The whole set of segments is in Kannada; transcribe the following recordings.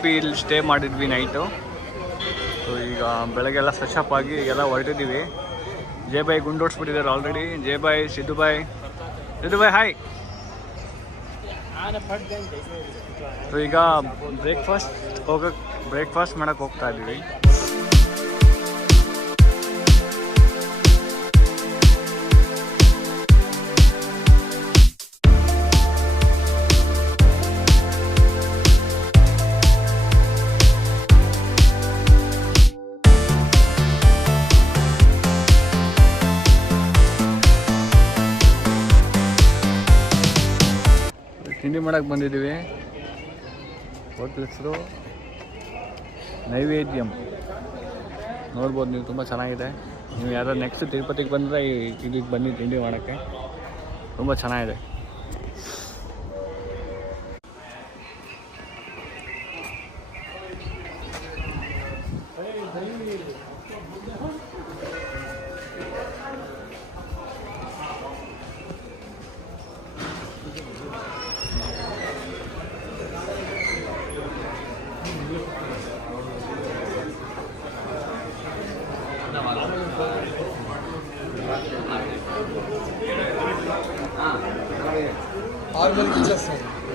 ಉಡುಪಿ ಇಲ್ಲಿ ಸ್ಟೇ ಮಾಡಿದ್ವಿ ನೈಟು. ಸೊ ಈಗ ಬೆಳಗ್ಗೆಲ್ಲ ಫ್ರೆಶ್ ಅಪ್ ಆಗಿ ಎಲ್ಲ ಹೊರಟಿದ್ದೀವಿ. ಜೆ ಬಾಯ್ ಗುಂಡೋಡ್ಸ್ಬಿಟ್ಟಿದ್ದಾರೆ ಆಲ್ರೆಡಿ. ಜೆ ಬಾಯ್, ಸಿದ್ದು ಬಾಯ್ ಹಾಯ್. ಸೊ ಈಗ ಬ್ರೇಕ್ಫಾಸ್ಟ್ ಮಾಡೋಕ್ಕೆ ಹೋಗ್ತಾ ಇದ್ದೀವಿ. ತಿಂಡಿ ಮಾಡೋಕ್ಕೆ ಬಂದಿದ್ದೀವಿ. ಹೋಟ್ಲ್ ಹೆಸರು ನೈವೇದ್ಯಂ. ನೋಡ್ಬೋದು ನೀವು, ತುಂಬ ಚೆನ್ನಾಗಿದೆ. ನೀವು ಯಾರು ನೆಕ್ಸ್ಟ್ ತಿರುಪತಿಗೆ ಬಂದರೆ ಇಲ್ಲಿಗೆ ಬನ್ನಿ ತಿಂಡಿ ಮಾಡೋಕ್ಕೆ, ತುಂಬ ಚೆನ್ನಾಗಿದೆ.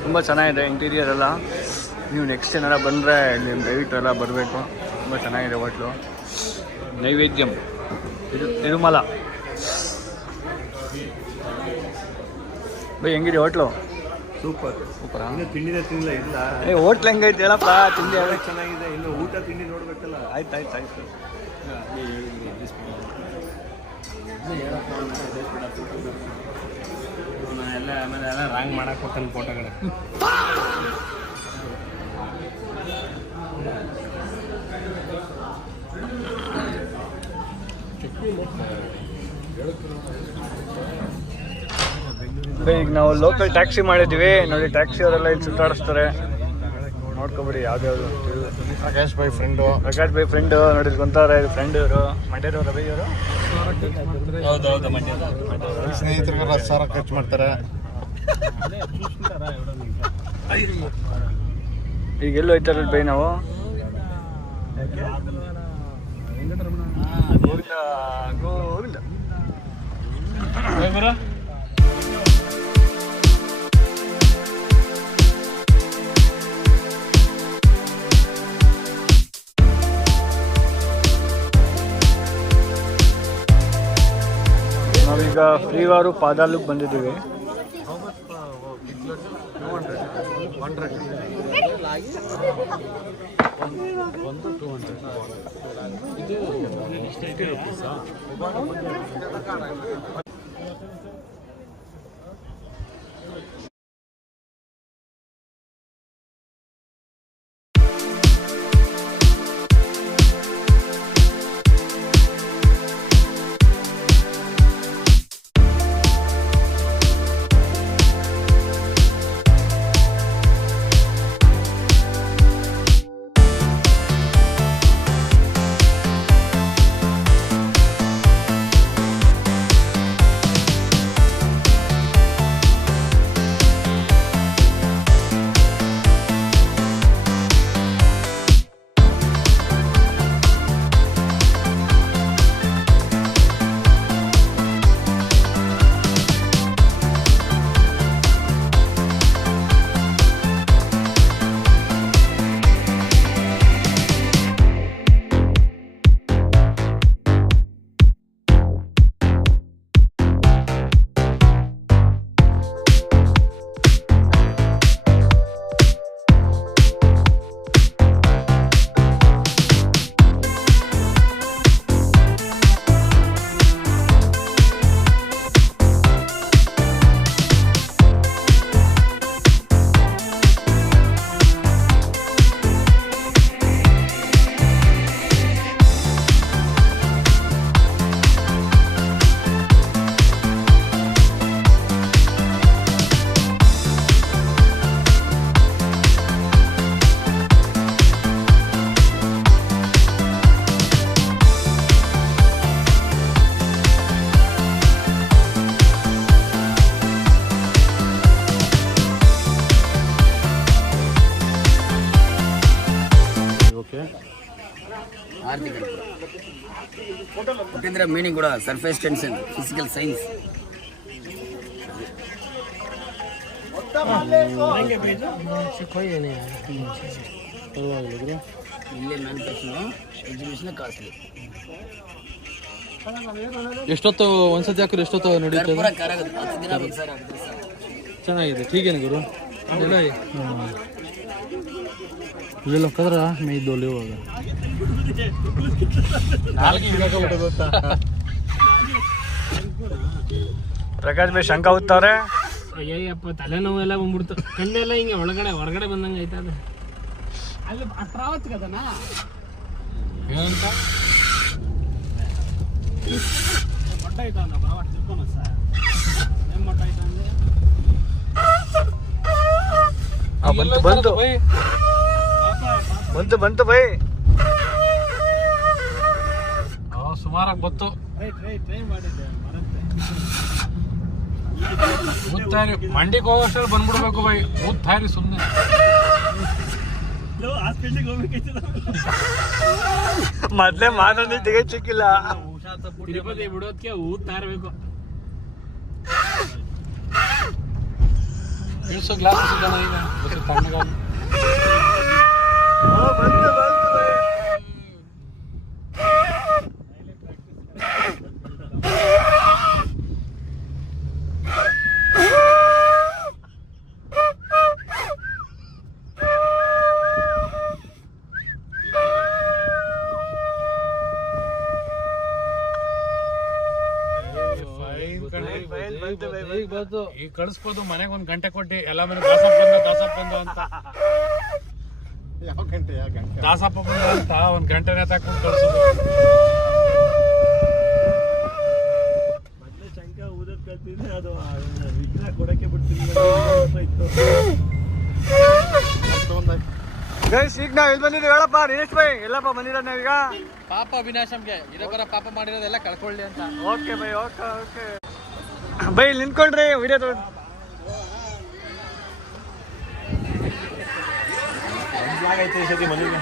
ತುಂಬ ಚೆನ್ನಾಗಿದೆ ಇಂಟೀರಿಯರ್ ಎಲ್ಲ. ನೀವು ನೆಕ್ಸ್ಟ್ ಏನಾರ ಬಂದರೆ ನೀವು ದಯವಿಟ್ಟು ಎಲ್ಲ ಬರಬೇಕು. ತುಂಬ ಚೆನ್ನಾಗಿದೆ ಹೋಟ್ಲು. ನೈವೇದ್ಯಂ, ಇದು ತಿರುಮಲ. ಬೈ ಹೆಂಗಿದೆ ಹೋಟ್ಲು? ಸೂಪರಾ? ತಿಂಡಿನ ತಿನ್ನಲ್ಲ ಇಲ್ಲ. ಹೋಟ್ಲ್ ಹೆಂಗೈತೆ ಹೇಳಪ್ಪ? ತಿಂಡಿ ಚೆನ್ನಾಗಿದೆ. ಇನ್ನು ಊಟ ತಿಂಡಿ ನೋಡ್ಬೇಕಲ್ಲ. ಆಯ್ತು. ಆಮೇಲೆ ಎಲ್ಲ ರಾಂಗ್ ಮಾಡಕ್ಕೆ ಕೊಡ್ತಾನೆ ಫೋಟೋಗಳು. ಈಗ ನಾವು ಲೋಕಲ್ ಟ್ಯಾಕ್ಸಿ ಮಾಡಿದ್ದೀವಿ ನೋಡಿ. ಟ್ಯಾಕ್ಸಿ ಅವರೆಲ್ಲ ಇಲ್ಲಿ ಸುತ್ತಾಡಿಸ್ತಾರೆ, ನೋಡ್ಕೊಬಿಡಿ. ಯಾವ್ದಾದ್ರು ಪ್ರಕಾಶ್ ಬೈ ಫ್ರೆಂಡು ನೋಡಿ ಗೊಂತಾರೆ ಫ್ರೆಂಡ್. ಇವರು ಮಂಡ್ಯದವರು. ರವಿ ಅವರು ಹೌದೌದು ಸ್ನೇಹಿತರಿಗೆಲ್ಲ 10,000 ಖರ್ಚು ಮಾಡ್ತಾರೆ. ಈಗ ಎಲ್ಲೋ ಹೋಯ್ತಾರಲ್ಲ ಬೈ ನಾವು. ಗೋವಿಂದ ನಾವೀಗ ಶ್ರೀವಾರು ಪಾದಾಲಕ್ಕೆ ಬಂದಿದ್ದೀವಿ. ಹೇಳಿದ್ರೆ ಮೀನಿಂಗ್ ಕೂಡ ಸರ್ಫೇಸ್ ಟೆನ್ಷನ್ ಫಿಸಿಕಲ್ ಸೈನ್ಸ್. ಇಲ್ಲೇ ಮ್ಯಾನುಫ್ಯಾಕ್ಚರಿಂಗ್ ಎಕ್ಸಿಬಿಷನ್ ಕಾಸ್ಟ್ಲಿ. ಎಷ್ಟೊತ್ತು ಒಂದ್ಸತಿ ಹಾಕಿದ್ರೆ ಎಷ್ಟೊತ್ತು ನಡೀತದೆ? ಪೂರ ಕರಾಗುತ್ತೆ 10 ದಿನ ಬೇಕು ಸರ್. ಚೆನ್ನಾಗಿದೆ. ಟೀಗೇನು ಗುರು ಇಲ್ಲೆಲ್ಲ ಕದ್ರ ಮೇಯ್ದೋಲಿ ಇವಾಗ ಪ್ರಕಾಶ್ ಭಾಯ್ ಶಂಕ ಹೊತ್ತವ್ರೆ. ಅಯ್ಯಪ್ಪ ತಲೆನೋವು ಎಲ್ಲ ಬಂದ್ಬಿಡ್ತು. ಕಣ್ಣೆಲ್ಲ ಹಿಂಗೆ ಹೊರಗಡೆ ಬಂದಂಗೆ ಆಯ್ತದ. ಅಲ್ಲಿ ಅಟ್ರಾವತ್ ಕದನಾ ಏನಂತ ಮೊಟ್ಟ ಆಯ್ತು ಅಂದ ಬಾವ ತಿಳ್ಕೊನ ಸರ್. ಏನು ಮೊಟ್ಟ ಆಯ್ತು ಅಂದ್ರೆ ಬಂತು ಬೈ. ಸುಮಾರಾಗಿ ಗೊತ್ತು. ಟ್ರೈ ಮಾಡಿದ್ದೆ ಮುತ್ತಾರಿ ಮಂಡಿಗೆ ಹೋಗೋಷ್ಟರಲ್ಲಿ ಬಂದ್ಬಿಡ್ಬೇಕು ಬೈ. ಮುತ್ತಾರಿ ಸುಮ್ಮನೆ ಹಾಸ್ಪಿಟ್ಲಿಗೆ ಹೋಗ್ಬೇಕೈತೆ. ಮೊದ್ಲೇ ಮಾತಾಡಿ ತೆಗೆದು ಸಿಕ್ಕಿಲ್ಲ. ತಿರುಪತಿ ಬಿಡೋದಕ್ಕೆ ಊದ್ತಾ ಇರಬೇಕು. ಇಳಿಸೋ ಗ್ಲಾಸ್ ಸಿಗೋಣ ಈಗ ತಣ್ಣಗಾಗಿ. ಈಗ ಕಳಿಸ್ಬೋದು ಮನೆಗೆ 1 ಗಂಟೆ ಕೊಟ್ಟು ಎಲ್ಲ ಮನೆ ದಾಸಪ್ಪ ಬಂದು ಅಂತ. ಯಾವ ಗಂಟೆ ದಾಸಪ್ಪ ಬಂದು ಅಂತ 1 ಗಂಟೆನೇ ತಕೊಂಡು ಕಳಿಸೋದು. ಮೊದಲೇ ಶಂಕ ಊದಕ್ ಕಲ್ತಿದ್ರೆ ಅದು ವಿಗ್ರಹ ಕೊಡಕ್ಕೆ ಬಿಡ್ತೀನಿ. ಗೈಸ್ ಈಗ ನಾವ್ ಎಲ್ಲಿ ಬಂದಿದ್ದೀವಿ ಹೇಳಪ್ಪ ದಿನೇಶ್ ಭಾಯ್. ಎಲ್ಲಪ್ಪ ಬಂದಿರೋದು ನಾವೀಗ? ಪಾಪ ವಿನಾಶಂಗೆ ಇದಕ್ಕೋರ ಪಾಪ ಮಾಡಿರೋದೆಲ್ಲ ಕಳ್ಕೊಳ್ಳಿ ಅಂತ. Okay bye, okay bye. ಇಲ್ಲಿ ನಿಂತ್ಕೊಂಡ್ರಿ ವಿಡಿಯೋ ತಗೊಂಡು. ಆಗೈತೆ ಈ ಸತಿ ಮನೆಗೆ.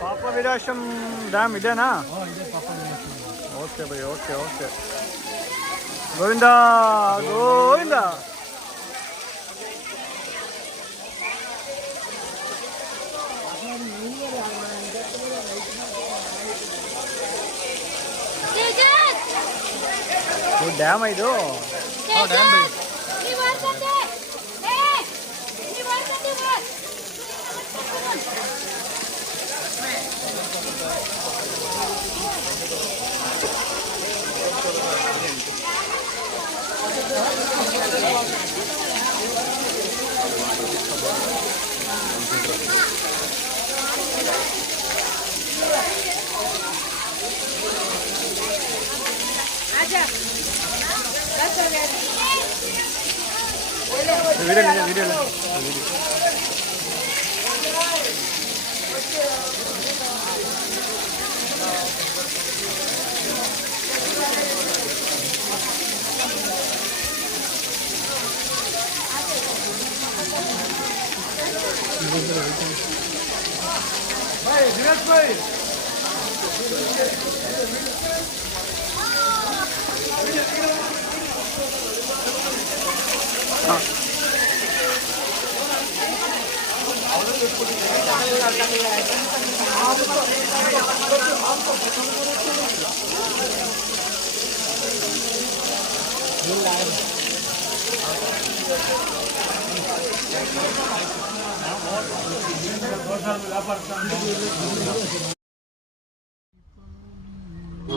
ಪಾಪ ವಿನಾಶಂ ಡ್ಯಾಮ್ ಇದೆನಾ? Okay bye, okay Govinda. Dam ಇದು. ವಿಡಿಯೋ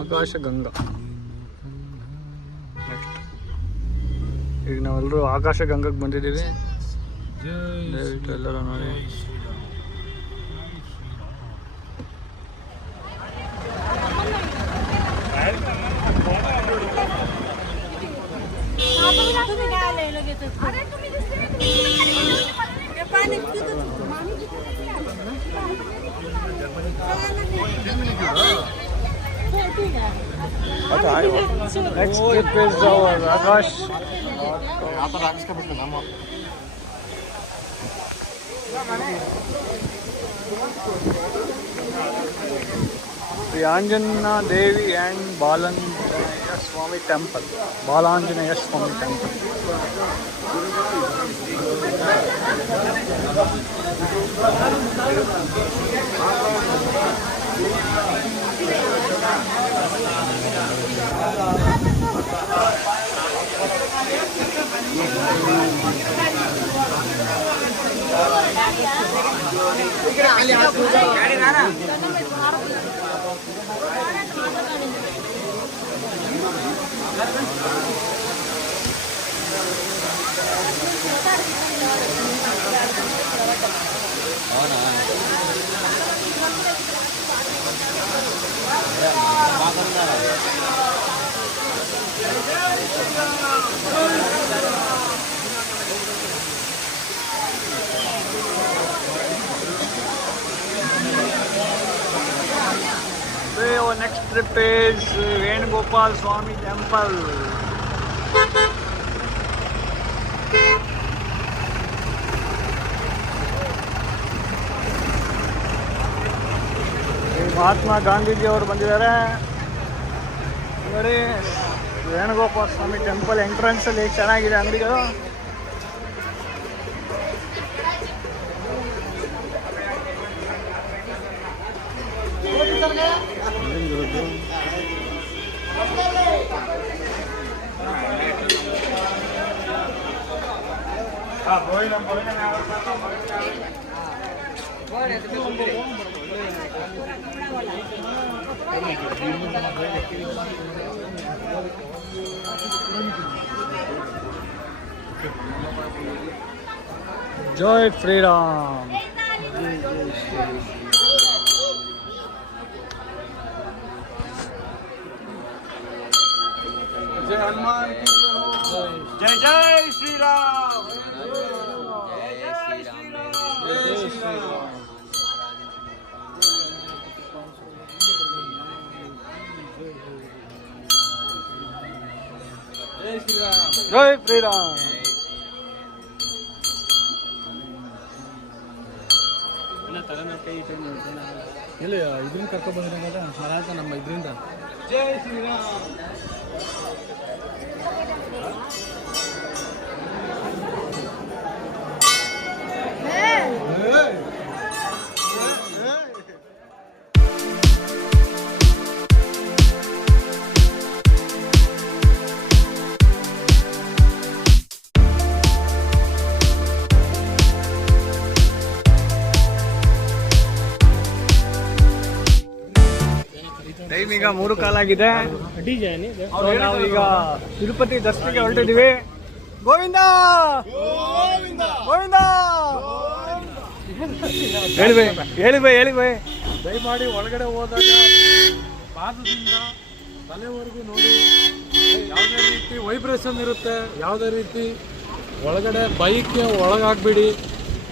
ಆಕಾಶ ಗಂಗಾ. ನೆಕ್ಸ್ಟ್ ಈಗ ನಾವೆಲ್ಲರೂ ಆಕಾಶ ಗಂಗಕ್ಕೆ ಬಂದಿದ್ದೀವಿ. ದಯವಿಟ್ಟು ಎಲ್ಲರೂ ನೋಡಿ. Next trip is our Akash. ಆ ಥರ ಹಾಕಿಸ್ಕೊಬಿಟ್ಟು ನಮ್ಮ Sri Anjana Devi and Balanjanaya Swami Temple. Balanjanaya Swami Temple. So our next trip is Venugopal Swami Temple. Mahatma Gandhiji ಅವರು ಬಂದಿದ್ದಾರೆ ನೋಡಿ ವೇಣುಗೋಪಾಲ ಸ್ವಾಮಿ ಟೆಂಪಲ್ ಎಂಟ್ರೆನ್ಸ್ ಅಲ್ಲಿ ಚೆನ್ನಾಗಿದೆ ಅಂಗಡಿಗಳು. Joy Freedom. जय हनुमान की जय जय श्री राम जय जय श्री राम जय श्री राम जय श्री राम जय श्री राम. ಇಲ್ಲ ಇದರಿಂದ ಕರ್ಕೊಂಡು ಬಂದಿರೋದ ಮರಾಠ ನಮ್ಮ ಇದರಿಂದ. ಜೈ ಶ್ರೀರಾಮ್. ಟೈಮ್ ಈಗ 3 ಕಾಲಾಗಿದೆ. ನಾವು ಈಗ ತಿರುಪತಿ ದರ್ಶನಕ್ಕೆ ಹೊರಟಿದ್ದೀವಿ. ಗೋವಿಂದ ಗೋವಿಂದ ಹೇಳಿ ಬೈ. ದಯಮಾಡಿ ಒಳಗಡೆ ಹೋದಾಗ ಪಾದದಿಂದ ತಲೆವರೆಗೂ ನೋಡಿ, ಯಾವುದೇ ರೀತಿ ವೈಬ್ರೇಷನ್ ಇರುತ್ತೆ, ಯಾವುದೇ ರೀತಿ ಒಳಗಡೆ ಬೈಕ್ಗೆ ಒಳಗಾಗ್ಬಿಡಿ.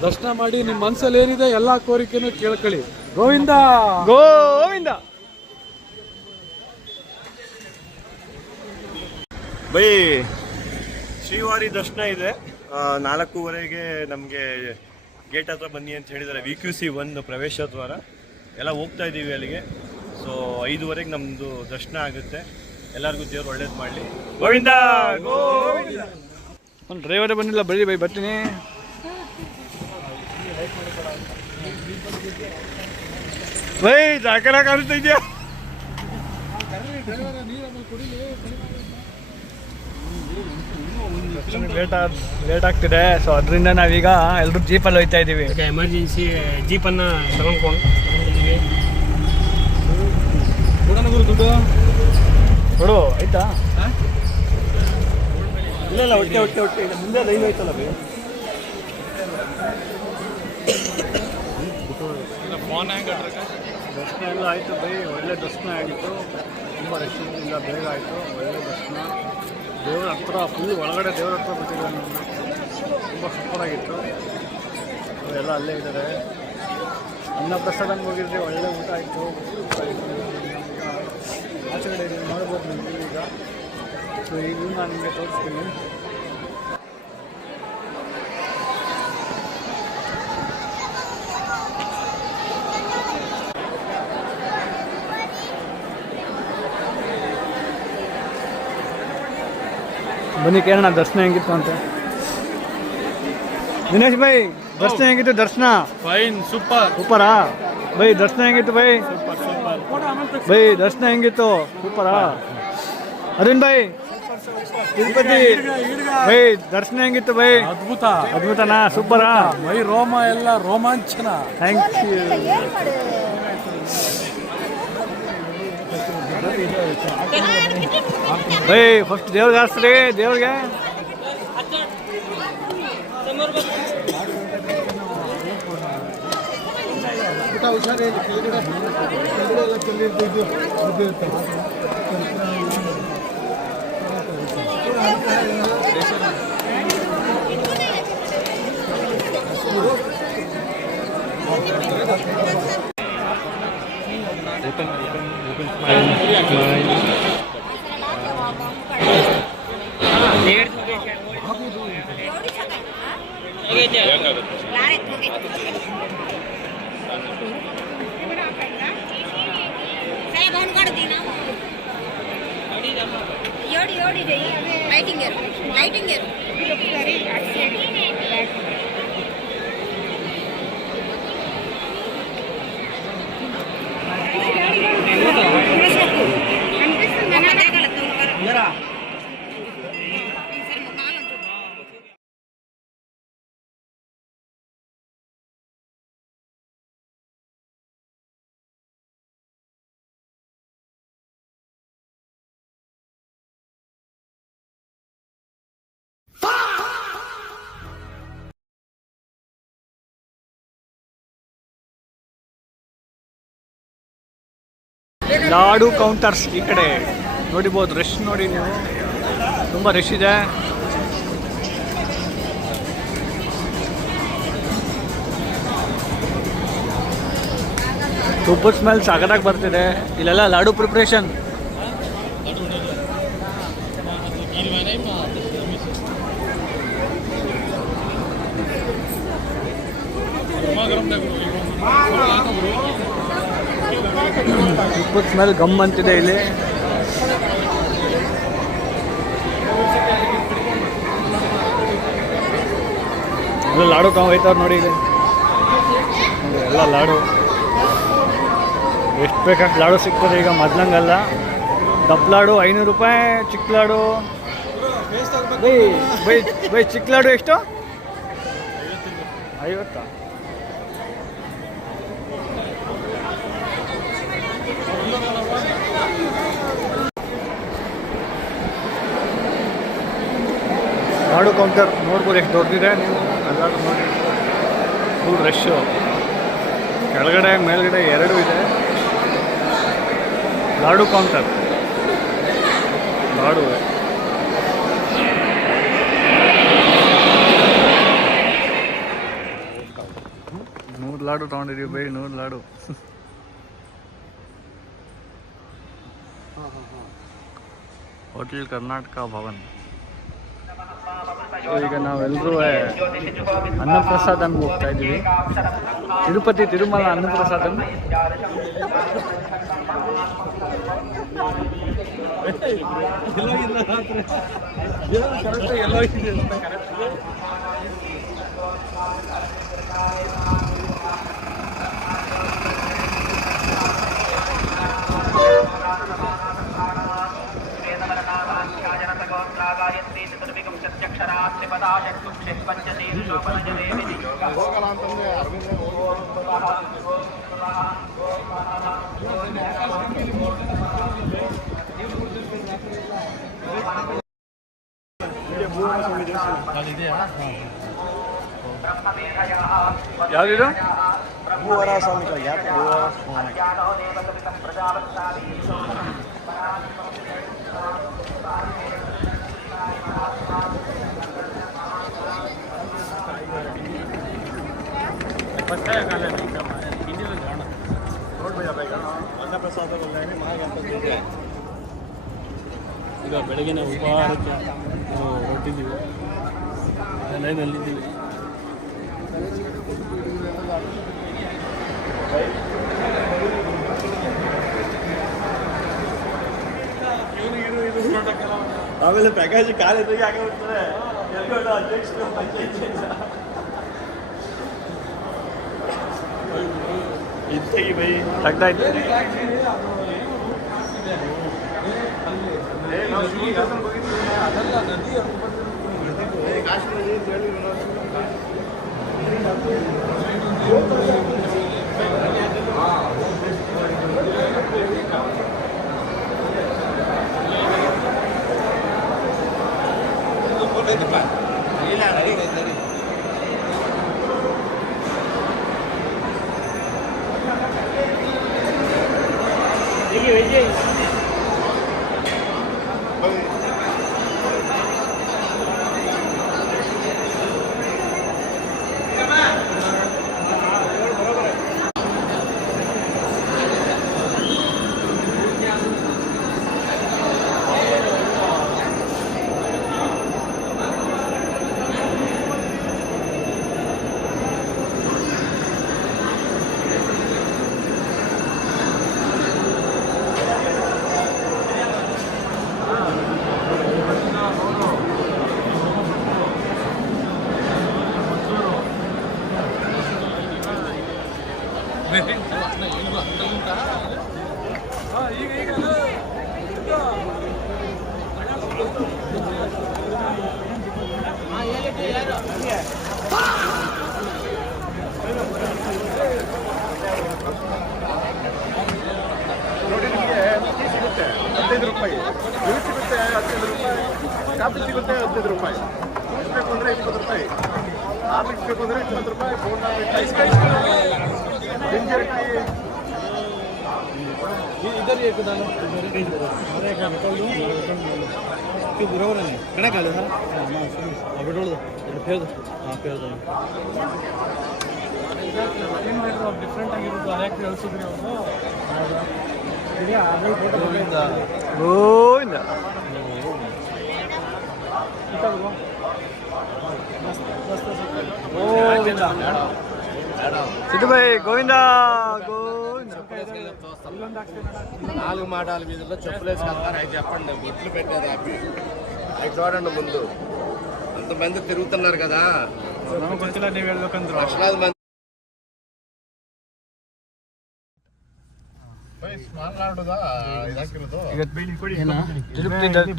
ದರ್ಶನ ಮಾಡಿ ನಿಮ್ಮ ಮನಸ್ಸಲ್ಲಿ ಏನಿದೆ ಎಲ್ಲ ಕೋರಿಕೆನೂ ಕೇಳ್ಕೊಳ್ಳಿ. ಗೋವಿಂದ ಗೋವಿಂದ. ಬೈ ಶ್ರೀವಾರಿ ದರ್ಶನ ಇದೆ. 4:15ಗೆ ನಮಗೆ ಗೇಟ್ ಹತ್ರ ಬನ್ನಿ ಅಂತ ಹೇಳಿದ್ದಾರೆ. VQC 1 ಪ್ರವೇಶ ದ್ವಾರ ಎಲ್ಲ ಹೋಗ್ತಾ ಇದ್ದೀವಿ ಅಲ್ಲಿಗೆ. ಸೊ 5:15ಗೆ ನಮ್ಮದು ದರ್ಶನ ಆಗುತ್ತೆ. ಎಲ್ಲರಿಗೂ ದೇವ್ರು ಒಳ್ಳೇದು ಮಾಡಲಿ. ಗೋವಿಂದ ಗೋವಿಂದ. ಒಂದು ಡ್ರೈವರೇ ಬಂದಿಲ್ಲ, ಬರೀ ಬೈ ಬರ್ತೀನಿ. ಬೈ ಜಾಕರ ಕಾಣಿಸ್ತಾ ಇದೆಯಾ? ಲೇಟ್ ಆಗ್ತಿದೆ. ಸೊ ಅದರಿಂದ ನಾವೀಗ ಎಲ್ಲರೂ ಜೀಪಲ್ಲಿ ಹೋಗ್ತಾ ಇದ್ದೀವಿ. ಎಮರ್ಜೆನ್ಸಿ ಜೀಪನ್ನು ತಗೊಂಡ್ಕೊಂಡು ದುಡ್ಡು ಕೊಡು ಆಯ್ತಾ? ಇಲ್ಲ ಹೊಟ್ಟೆ ಮುಂದೆ ಲೈನ್ ಹೋಯ್ತಲ್ಲ ಬೈ. ದರ್ಶನ ಎಲ್ಲ ಆಯಿತು ಬೈ, ಒಳ್ಳೆ ದರ್ಶನ ಆಗಿತ್ತು. ತುಂಬ ರಶ್ ಇಲ್ಲ, ಬೇಗ ಆಯಿತು, ಒಳ್ಳೆ ದರ್ಶನ. ದೇವ್ರ ಹತ್ರ ಫುಲ್ ಒಳಗಡೆ ದೇವ್ರ ಹತ್ರ ಬಿಟ್ಟಿದ್ದಾರೆ ನಮ್ಮನ್ನ. ತುಂಬ ಸೂಪರಾಗಿತ್ತು. ಅವರೆಲ್ಲ ಅಲ್ಲೇ ಇದ್ದಾರೆ. ಅನ್ನಪ್ರಸಾದಂಗೆ ಹೋಗಿದ್ರಿ, ಒಳ್ಳೆ ಊಟ ಆಯಿತು. ಆಚೆಗಡೆ ನೋಡ್ಬೋದು ನಿಮಗೆ ಈಗ. ಸೊ ಈಗ ನಾನು ನಿಮಗೆ ತೋರಿಸ್ತೀನಿ. ಬನ್ನಿ ಕೇಳೋಣ ದರ್ಶನ ಹೆಂಗಿತ್ತು ಅಂತ. ದಿನೇಶ್ ಬೈ, ದರ್ಶನ ಹೆಂಗಿತ್ತು? ದರ್ಶನ ಫೈನ್, ಸೂಪರ್. ಸೂಪರಾ ಬೈ? ದರ್ಶನ ಹೆಂಗಿತ್ತು ಬೈ? ಬೈ ದರ್ಶನ ಹೆಂಗಿತ್ತು? ಸೂಪರಾ? ಅರುಣ್ ಬೈ, ತಿರುಪತಿ ಬೈ ದರ್ಶನ ಹೆಂಗಿತ್ತು ಬೈ? ಅದ್ಭುತ. ಅದ್ಭುತನಾ? ಸೂಪರಾ? ಮೈ ರೋಮ ಎಲ್ಲ ರೋಮಾಂಚನ. Thank you by. ಫಸ್ಟ್ ದೇವ್ರಿಗೆ ಹಾರಿಸ್ರಿ, ದೇವ್ರಿಗೆ. ಲಾಡು ಕೌಂಟರ್ಸ್ ಈ ಕಡೆ ನೋಡಿಬೋದು. ರಶ್ ನೋಡಿ ನೀವು, ತುಂಬ ರಶ್ ಇದೆ. ಸೂಪರ್ ಸ್ಮೆಲ್ ಸಗದಾಗಿ ಬರ್ತಿದೆ. ಇಲ್ಲೆಲ್ಲ laddu preparation. Super smell gum ಅಂತಿದೆ ಇಲ್ಲಿ. ಎಲ್ಲ ಲಾಡು ಹೋಯ್ತವ್ರು ನೋಡಿ ಇಲ್ಲಿ. ಎಲ್ಲ ಲಾಡು ಎಷ್ಟು ಬೇಕಾಷ್ಟು ಲಾಡು ಸಿಗ್ತದೆ ಈಗ, ಮೊದ್ಲಂಗಲ್ಲ. ದಪ್ಪ ಲಾಡು 500 ರೂಪಾಯಿ, ಚಿಕ್ಕ ಲಾಡು ಬೈ ಬೈ ಬೈ ಚಿಕ್ಕ ಲಾಡು ಎಷ್ಟು? 50. ಲಾಡು ಕೌಂಟರ್ ನೋಡ್ಬೋದು ಎಷ್ಟು ದೊಡ್ಡದಿದೆ. ನೀವು ಎಲ್ಲರೂ ನೋಡಿ, ಫುಲ್ ರಶ್ಶು. ಕೆಳಗಡೆ ಮೇಲ್ಗಡೆ ಎರಡೂ ಇದೆ. ಲಾಡು ಕೌಂಟರ್ ಲಾಡು. ನೂರು ಲಾಡು ತೊಗೊಂಡಿದ್ದೀವಿ ಬೈ, 100 ಲಾಡು. ಹೋಟೆಲ್ ಕರ್ನಾಟಕ ಭವನ್. ಈಗ ನಾವೆಲ್ಲರೂ ಅನ್ನಪ್ರಸಾದಂ ಹೋಗ್ತಾ ಇದ್ದೀವಿ. ತಿರುಪತಿ ತಿರುಮಲ ಅನ್ನಪ್ರಸಾದಂ. ಯಾವ್ದಿದು? ಭೂವರ ಸ್ವಾಮಿಗಳ ಯಾತ್ರೆ. बताया काले नहीं का हिंदी में जाना ನೋಡ್ ಭಯ ಬೇಗ ಅನ್ನ ಪ್ರಸಾದ ಒಳ್ಳೆ ಮಾಗೆ ಅಂತ ಇದೆ. ಈಗ ಬೆಳಗಿನ ಉಪಹಾರಕ್ಕೆ ನಾವು ಹೊರಟಿದ್ದೀವಿ, ಲೈನಲ್ಲಿದ್ದೀವಿ. ಆಮೇಲೆ ಪ್ರಕಾಶ್ ಕಾಲು ಎದುರಿಗೆ ಹಾಗೆ ಹೋಗ್ತಾರೆ ಎಲ್ಲರೂ ಅಧ್ಯಕ್ಷರು ಪಂಚಾಯತ್ ಇದ್ದಗಿ ಬೈ ತಗ್ತಾ ಇದ್ದೆ. ನೋಡಿ ನಿಮಗೆ ಟೀ ಸಿಗುತ್ತೆ 15 ರೂಪಾಯಿ, ಜ್ಯೂಸ್ ಸಿಗುತ್ತೆ 15 ರೂಪಾಯಿ, ಕಾಫಿ ಸಿಗುತ್ತೆ 15 ರೂಪಾಯಿ, ಜ್ಯೂಸ್ ಬೇಕು ಅಂದರೆ 20 ರೂಪಾಯಿ, ಹಾರ್ಲಿಕ್ಸ್ ಬೇಕು ಅಂದರೆ 20 ರೂಪಾಯಿ, ಬೋಂಡಾ ಜಿಂಜರ್ ಟೀ. इधर ही एक दाना क्यों बुरा हो रहा है कड़ा खा लो सर अभी डोल दो फेर दो हाँ फेर दो ಡಿಫ್ರೆಂಟ್ ಆಗಿರೋದು ಅದಕ್ಕೆ ಹೇಳ್ಸಿದ್ರಿ ಅವರು ಗೋವಿಂದ ಸಿದ್ದು ಭಾಯ್ ಗೋವಿಂದ ಗೋವಿಂದ. నాలుగు మాటాల వీధిలో చెప్పులేసి వెళ్తారు. అవి చెప్పండి, బొట్లు పెట్టేది హ్యాపీ అవి చూడండి. ముందు అంతమంది తిరుగుతున్నారు కదా, ಗೊತ್ತಿಲ್ಲ, ನೀವು ಹೇಳ್ಬೇಕಂದ್ರು. లక్షలాది మంది. ಈಗ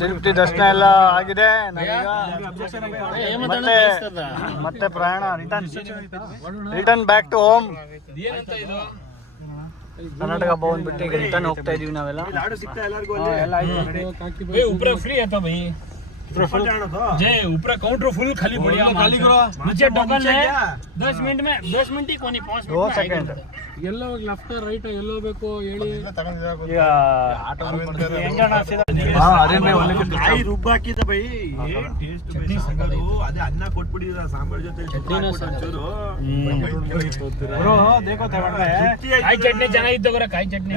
ತಿರುಪತಿ ದರ್ಶನ ಎಲ್ಲ ಆಗಿದೆ. ಮತ್ತೆ ಪ್ರಯಾಣ return back to home. Karnataka Bhavan ಬಿಟ್ಟು ಈಗ ರಿಟರ್ನ್ ಹೋಗ್ತಾ ಇದೀವಿ ನಾವೆಲ್ಲ. ಲಾಡು ಸಿಗ್ತಾ ಎಲ್ಲರಿಗೂ ऊपर फ्री है तो भाई जय ऊपर काउंटर फुल खाली बढ़िया खाली करो नीचे टोकन है 10 मिनट में 10 मिनट ही कोनी 5 2 मिनट ಸೆಕೆಂಡ್. ಎಲ್ಲ ಲೆಫ್ಟ್ ರೈಟ್ ಎಲ್ಲೋ ಬೇಕು ಹೇಳಿ. ಈಗ ಕಾಯಿ ರುಬ್ಬಾಕಿದ ಬೈ ಚಟ್ನಿ ಸಂಗದು ಅದೇ ಅನ್ನ ಕೊಟ್ಬಿಟ್ಟಿದ ಸಾಂಬಾರ್ ಜೊತೆ ಕಾಯಿ ಚಟ್ನಿ ಚೆನ್ನಾಗಿತ್ತು ಗುರು. ಕಾಯಿ ಚಟ್ನಿ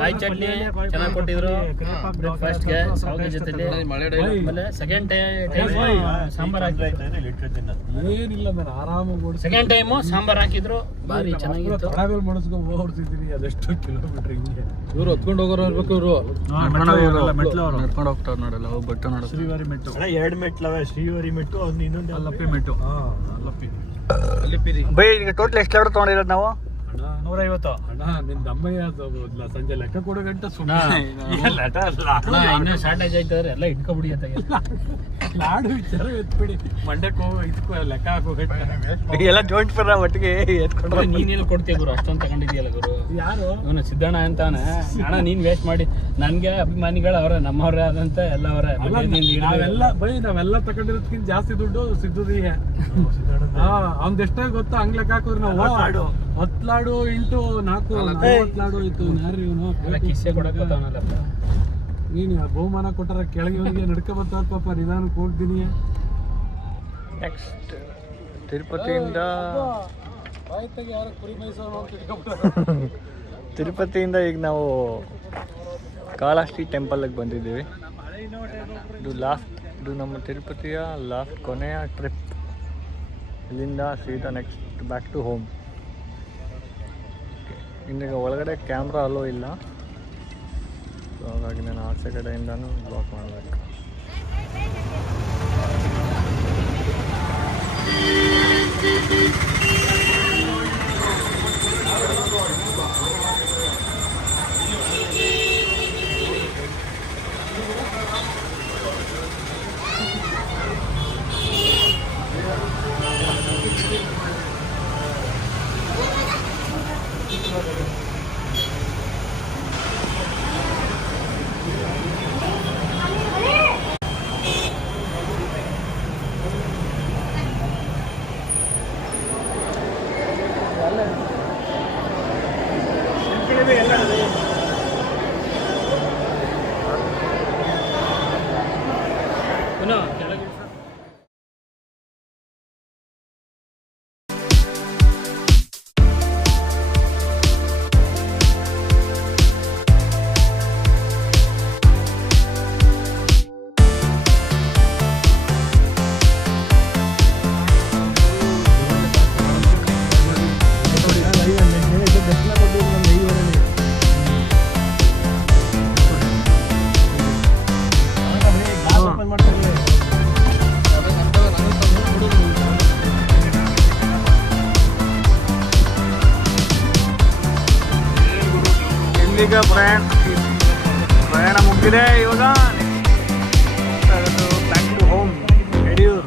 ಕಾಯಿ ಚಟ್ನಿ ಚೆನ್ನಾಗಿ ಕೊಟ್ಟಿದ್ರು ಬ್ರೇಕ್ಫಾಸ್ಟ್ ಗೆ ಸಾವಿಗೆ ಜೊತೆಲಿ. ಆಮೇಲೆ ಸೆಕೆಂಡ್ ಟೈಮ್ ಸಾಂಬಾರ್ ಹಾಕಿದ್ರು. ಏನಿಲ್ಲ ನಾನು ಆರಾಮಾಗಿ ಓಡಿಸಿ ಸೆಕೆಂಡ್ ಟೈಮು ಸಾಂಬಾರ್ ಹಾಕಿದ್ರು, ಭಾರಿ ಚೆನ್ನಾಗಿತ್ತು. ಟ್ರಾವೆಲ್ ಮಾಡಿಸ್ಕೊಂಡು ಓಡ್ತಿದ್ದೀನಿ ಅದೆಷ್ಟು ಕಿಲೋಮೀಟರ್ ಹಿಂಗೆ. ಇವ್ರು ಹೊತ್ಕೊಂಡು ಹೋಗೋರು ಇರ್ಬೇಕು. ಇವರು ನಡ್ಕೊಂಡು ಹೋಗ್ತಾವ್ರು ನೋಡಲ್ಲ, ಬಟ್ಟು ನೋಡ. ಶ್ರೀವಾರಿ ಮೆಟ್ಟು 2 ಮೆಟ್ಲವೆ, ಶ್ರೀವಾರಿ ಮೆಟ್ಟು ಒಂದು ಇನ್ನೊಂದು ಅಲ್ಲಪ್ಪಿ ಮೆಟ್ಟು. ಅಲ್ಲಪ್ಪಿ ಬೈ ಈಗ ಟೋಟಲ್ ಎಷ್ಟು ಕಿಲೋಮೀಟರ್ ತೊಗೊಂಡಿರೋದು ನಾವು? 150. ಅಣ್ಣ ನಿನ್ ದಮ್ಮಯ್ಯ ಸಂಜೆ ಲೆಕ್ಕ ಕೊಡೋ ಗಂಟೆ ಅಣ್ಣ, ಇನ್ನೂ ಶಾರ್ಟೇಜ್ ಆಯ್ತಂದ್ರೆ ಎಲ್ಲ ಇಟ್ಕೊಬಿಡಿ ಅಂತ ಲಾಡು ವಿಚಾರ ಎತ್ಬಿಡಿ ಮಂಡ್ಯಕ್ಕೆ ಹೋಗೋ ಇದಕ್ಕೂ ಲೆಕ್ಕ ಹಾಕೋ ಗಂಟೆ. ಎಲ್ಲ ಜಾಯಿಂಟ್ ಫರ್ ಒಟ್ಟಿಗೆ ಎತ್ಕೊಂಡ್ರೆ ನೀನೇನು ಕೊಡ್ತೀಯ ಗುರು, ಅಷ್ಟೊಂದು ತಗೊಂಡಿದ್ಯಲ್ಲ ಗುರು. ಯಾರು ಇವನು ಸಿದ್ದಣ್ಣ ಅಂತಾನೆ. ಅಣ್ಣ ನೀನ್ ವೇಸ್ಟ್ ಮಾಡಿ, ನನ್ಗೆ ಅಭಿಮಾನಿಗಳು ಅವರೇ, ನಮ್ಮವ್ರೆ ಆದಂತ ಎಲ್ಲ ಅವರೇ. ನಾವೆಲ್ಲ ತಗೊಂಡಿರೋದಕ್ಕಿಂತ ಜಾಸ್ತಿ ದುಡ್ಡು ಸಿದ್ದುದಿಗೆ. ಅವ್ನ್ದು ಎಷ್ಟೇ ಗೊತ್ತಾ ಹಂಗ್ ಲೆಕ್ಕ ಹಾಕಿದ್ರೆ ನಾವು 10 ಲಾಡು ಇಂಟು 4 40 ಲಾಡು ಇತ್ತು. ಯಾರು ಇವನು ಕಿಸ್ಸೆ ಕೊಡಕ್ಕಲ್ಲ. ನೀನು ಬಹುಮಾನ ಕೊಟ್ಟಾರ ಕೆಳಗೆ ನಡ್ಕೊ ಬರ್ತಾರ ಪಾಪ. ನಿಧಾನಕ್ಕೆ ಹೋಗ್ತೀನಿ. ನೆಕ್ಸ್ಟ್ ತಿರುಪತಿಯಿಂದ ಬಾಯ್ತಾಗ ಯಾರು ಕುರಿ ಮೈಸೂರು ಅಂತ ಇಟ್ಕೊಂಡ್ಬಿಟ್ಟಾರೆ. ತಿರುಪತಿಯಿಂದ ಈಗ ನಾವು ಕಾಳಹಸ್ತಿ ಟೆಂಪಲ್ಗೆ ಬಂದಿದ್ದೀವಿ. ಇದು ನಮ್ಮ ತಿರುಪತಿಯ ಲಾಸ್ಟ್ ಕೊನೆಯ ಟ್ರಿಪ್. ಇಲ್ಲಿಂದ ಸೀದಾ ನೆಕ್ಸ್ಟ್ ಬ್ಯಾಕ್ ಟು ಹೋಮ್. ಇನ್ನೀಗ ಒಳಗಡೆ ಕ್ಯಾಮ್ರಾ ಅಲ್ಲೋ ಇಲ್ಲ, ಸೊ ಹಾಗಾಗಿ ನಾನು ಆಚೆ ಕಡೆಯಿಂದನೂ ಬ್ಲಾಕ್ ಮಾಡಬೇಕು. ಈಗ ಪ್ರಯಾಣ ಮುಗಿದಿದೆ. ಇವಾಗ ಬ್ಯಾಕ್ ಟು ಹೋಮ್ ಯಡಿಯೂರು.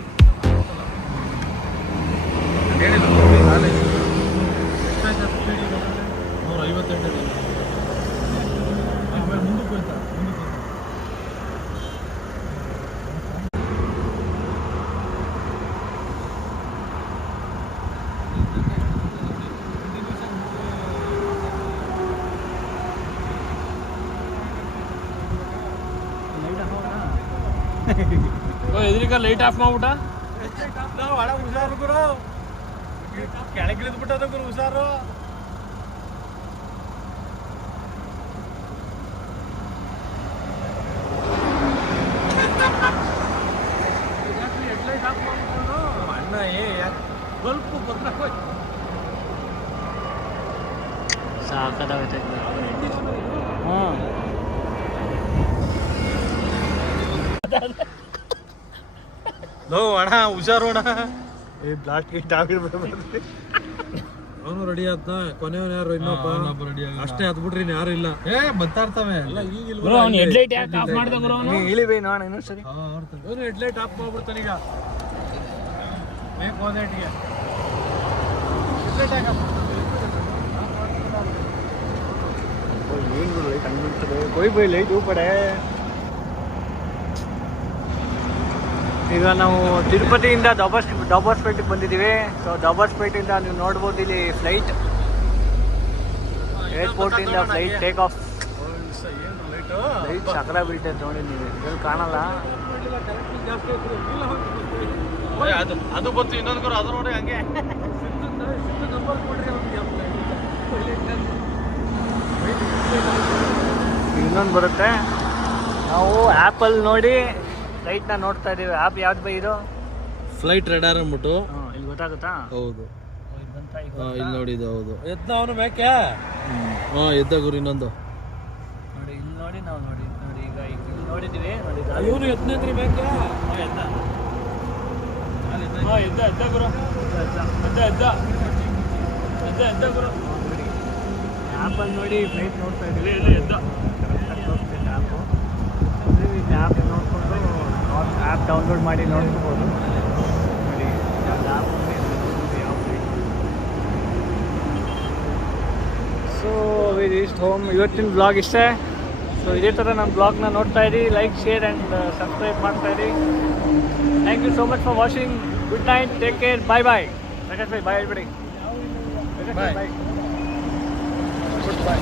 ಎದುರಿಗ ಲೈಟ್ ಆಫ್ ಮಾಡ್ಬಿಟ್ಟ. ಹುಷಾರು ಗುರು, ಕೆಳಗಿಳಿದ್ ಬಿಟ್ಟದ ಗುರು, ಹುಷಾರು. ಹೆಡ್ಲೈಟ್ ಆಫ್ ಮಾಡ್ಕೊಂಡು ಅಣ್ಣ ಬಲ್ಪ್ ಬದಲಾಗೋಯ್ತು. ಸಾಕಾಗೈತೆ. ಅಣ್ಣ ಹುಷಾರು ಅಣ್ಣ. ಈ ಬ್ಲಾಸ್ಟ್ ಗಿಟ್ ಆಗಿರ್ಬಿಟ್ಟು ಅವನು ರೆಡಿ ಆದ್ನ, ಕೊನೆಯವನು ಯಾರು ಇನ್ನೊಬ್ಬ ಅಷ್ಟೇ ಹತ್ಬಿಟ್ರಿ ಯಾರು ಇಲ್ಲ. ಬರ್ತಾ ಇರ್ತಾವೆ ಗುರು ಅವ್ನು ಹೆಡ್ಲೈಟ್ ಯಾಕೆ ಆಫ್ ಮಾಡ್ದ ಗುರು ಅವನು? ಇಳಿಬೇ ನೋಡ ಇನ್ನೊಂದ್ಸರಿ. ಇವನು ಹೆಡ್ಲೈಟ್ ಆಫ್ ಮಾಡ್ಬಿಡ್ತಾನೆ ಈಗ. ಬೇಕು ಹೋದೇಟಿಗೆ ಹೆಡ್ಲೈಟ್ ಹಾಕಪ್ಪ. कोई भाई ಲೈಟ್ ಊಪಡೆ. ಈಗ ನಾವು ತಿರುಪತಿಯಿಂದ ಡಾಬರ್ಸ್ಪೇಟೆಗೆ ಬಂದಿದ್ದೀವಿ. ಸೊ ಡಾಬರ್ಸ್ಪೇಟೆಯಿಂದ ನೀವು ನೋಡ್ಬೋದು ಇಲ್ಲಿ ಫ್ಲೈಟ್, ಏರ್ಪೋರ್ಟಿಂದ ಫ್ಲೈಟ್ ಟೇಕ್ ಆಫ್. ಲೈಟ್ ಸಕಲ ಬೀಳ್ತೈತೆ ನೋಡಿ, ನೀವು ಇದ್ರಲ್ಲಿ ಕಾಣಲ್ಲ. ಅದು ಬಂತು ಇನ್ನೊಂದು ಗುರು, ಅದು ನೋಡಿ ಹಂಗೆ ಇನ್ನೊಂದು ಬರುತ್ತೆ. ನಾವು ಆ್ಯಪಲ್ಲಿ ನೋಡಿ ಫ್ಲೈಟ್ನ ನೋಡ್ತಾ ಇದ್ದೀವಿ. ಆ್ಯಪ್ ಯಾವ್ದು ಬೈ ಇದು? ಫ್ಲೈಟ್ ರೆಡಾರ್ ಅಂದ್ಬಿಟ್ಟು. ಇಲ್ಲಿ ಗೊತ್ತಾಗುತ್ತಾ? ಹೌದು, ಇಲ್ಲಿ ನೋಡಿದ್ದು. ಹೌದು, ಎದ್ದ ಅವನು ಮೇಕೆ. ಎದ್ದ ಗುರು ಇನ್ನೊಂದು ನೋಡಿ, ಇಲ್ಲಿ ನೋಡಿ, ನಾವು ನೋಡಿ ಈಗ ಇಲ್ಲಿ ನೋಡಿದ್ದೀವಿ. ನೋಡಿ ಇವನು ಎದ್ನೇಂದ್ರಿ ಮೇಕೆ. ಎದ್ದ ಗುರು, ಎದ್ದ ಗುರು. ಆ್ಯಪಲ್ಲಿ ನೋಡಿ ಫ್ಲೈಟ್ ನೋಡ್ತಾ ಇದ್ದೀವಿ. ಎದ್ದ ಆ್ಯಪು ಆ್ಯಪ್ ನೋಡಿಕೊಂಡು ಆ್ಯಪ್ ಡೌನ್ಲೋಡ್ ಮಾಡಿ ನೋಡ್ಕೋಬೋದು. ನೋಡಿ ಆ್ಯಪ್ ಯಾವ flight. So we reached home. ಇವತ್ತಿನ ಬ್ಲಾಗ್ ಇಷ್ಟೇ. ಸೊ ಇದೇ ಥರ ನಮ್ಮ ಬ್ಲಾಗ್ನ ನೋಡ್ತಾ ಇರಿ, ಲೈಕ್, ಶೇರ್ ಆ್ಯಂಡ್ ಸಬ್ಸ್ಕ್ರೈಬ್ ಮಾಡ್ತಾ ಇರಿ. Thank you so much for watching. Good night, take care, bye bye. Prakash bhai bye ಹೇಳ್ಬಿಡಿ. ಬಾಯ್. ಗುಡ್ ಬಾಯ್.